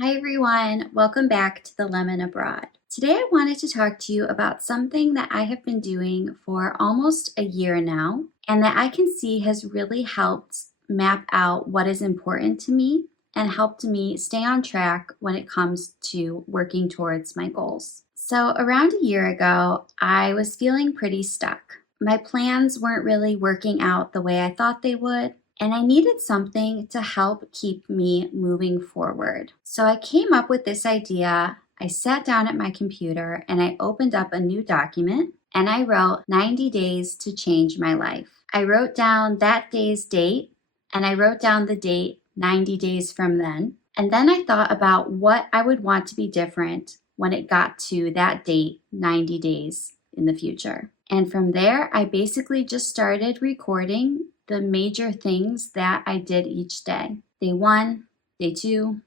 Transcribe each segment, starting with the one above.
Hi everyone, welcome back to the Lemon Abroad. Today I wanted to talk to you about something that I have been doing for almost a year now and that I can see has really helped map out what is important to me and helped me stay on track when it comes to working towards my goals. So around a year ago, I was feeling pretty stuck. My plans weren't really working out the way I thought they would, and I needed something to help keep me moving forward. So I came up with this idea. I sat down at my computer and I opened up a new document and I wrote 90 days to change my life. I wrote down that day's date and I wrote down the date 90 days from then. And then I thought about what I would want to be different when it got to that date 90 days in the future. And from there, I basically just started recording the major things that I did each day. Day 1, day 2,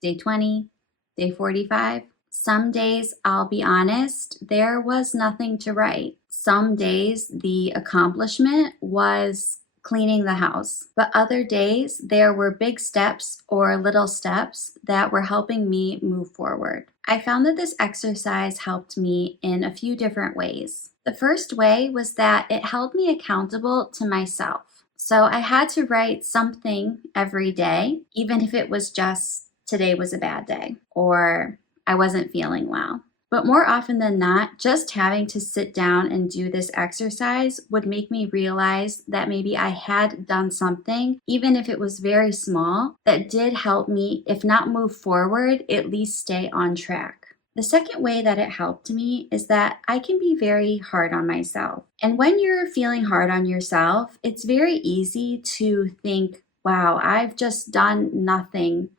day 20, day 45. Some days, I'll be honest, there was nothing to write. Some days, the accomplishment was cleaning the house. But other days, there were big steps or little steps that were helping me move forward. I found that this exercise helped me in a few different ways. The first way was that it held me accountable to myself. So I had to write something every day, even if it was just today was a bad day or I wasn't feeling well. But more often than not, just having to sit down and do this exercise would make me realize that maybe I had done something, even if it was very small, that did help me, if not move forward, at least stay on track. The second way that it helped me is that I can be very hard on myself. And when you're feeling hard on yourself, it's very easy to think, wow, I've just done nothing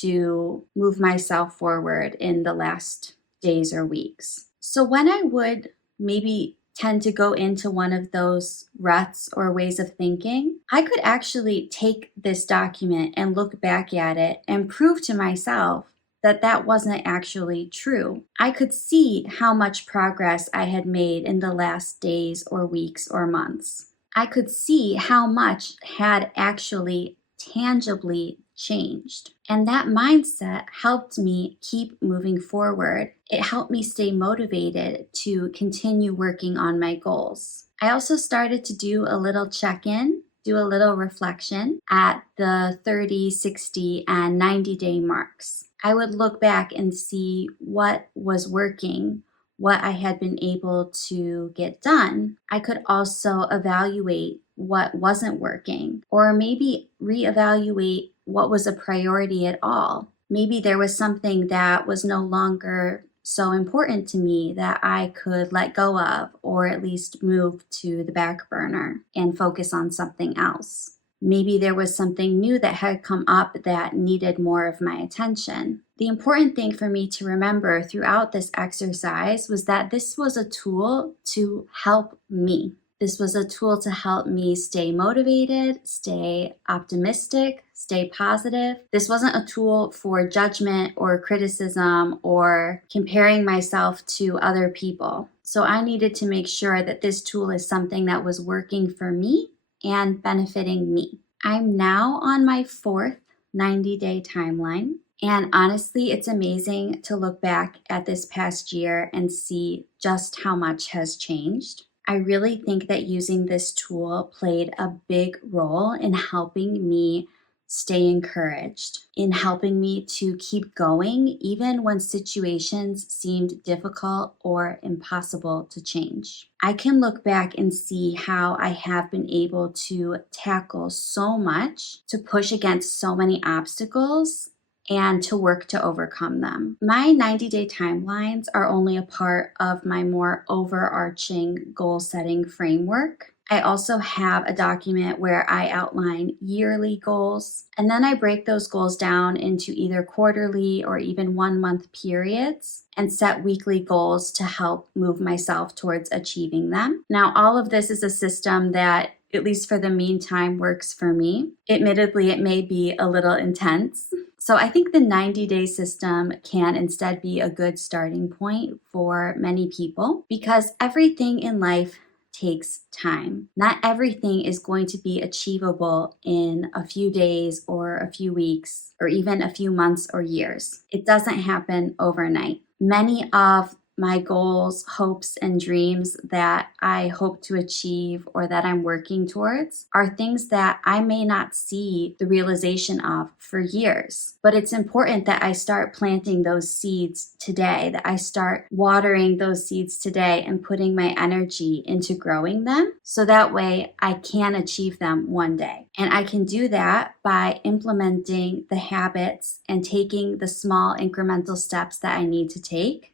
to move myself forward in the last days or weeks. So when I would maybe tend to go into one of those ruts or ways of thinking, I could actually take this document and look back at it and prove to myself that that wasn't actually true. I could see how much progress I had made in the last days or weeks or months. I could see how much had actually tangibly changed. And that mindset helped me keep moving forward. It helped me stay motivated to continue working on my goals. I also started to do a little check-in, do a little reflection at the 30, 60, and 90-day marks. I would look back and see what was working, what I had been able to get done. I could also evaluate what wasn't working, or maybe reevaluate what was a priority at all. Maybe there was something that was no longer so important to me that I could let go of, or at least move to the back burner and focus on something else. Maybe there was something new that had come up that needed more of my attention. The important thing for me to remember throughout this exercise was that this was a tool to help me. This was a tool to help me stay motivated, stay optimistic, stay positive. This wasn't a tool for judgment or criticism or comparing myself to other people. So I needed to make sure that this tool is something that was working for me and benefiting me. I'm now on my fourth 90-day timeline. And honestly, it's amazing to look back at this past year and see just how much has changed. I really think that using this tool played a big role in helping me stay encouraged, in helping me to keep going even when situations seemed difficult or impossible to change. I can look back and see how I have been able to tackle so much, to push against so many obstacles, and to work to overcome them. My 90-day timelines are only a part of my more overarching goal-setting framework. I also have a document where I outline yearly goals, and then I break those goals down into either quarterly or even 1-month periods and set weekly goals to help move myself towards achieving them. Now, all of this is a system that, at least for the meantime, works for me. Admittedly, it may be a little intense. So I think the 90-day system can instead be a good starting point for many people because everything in life takes time. Not everything is going to be achievable in a few days or a few weeks or even a few months or years. It doesn't happen overnight. Many of my goals, hopes, and dreams that I hope to achieve or that I'm working towards are things that I may not see the realization of for years. But it's important that I start planting those seeds today, that I start watering those seeds today and putting my energy into growing them so that way I can achieve them one day. And I can do that by implementing the habits and taking the small incremental steps that I need to take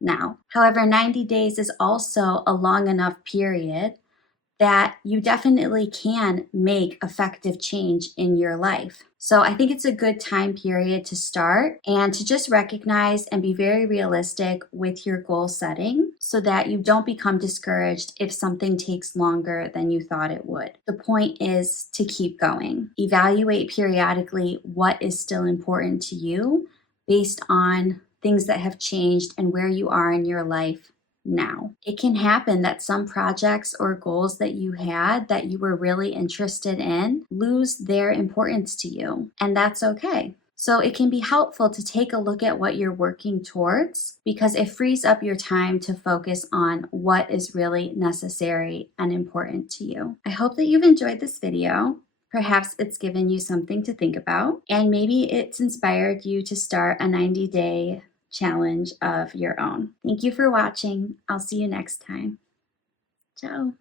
now. However, 90 days is also a long enough period that you definitely can make effective change in your life. So I think it's a good time period to start and to just recognize and be very realistic with your goal setting so that you don't become discouraged if something takes longer than you thought it would. The point is to keep going. Evaluate periodically what is still important to you based on things that have changed and where you are in your life now. It can happen that some projects or goals that you had that you were really interested in lose their importance to you, and that's okay. So it can be helpful to take a look at what you're working towards because it frees up your time to focus on what is really necessary and important to you. I hope that you've enjoyed this video. Perhaps it's given you something to think about, and maybe it's inspired you to start a 90-day challenge of your own. Thank you for watching. I'll see you next time. Ciao.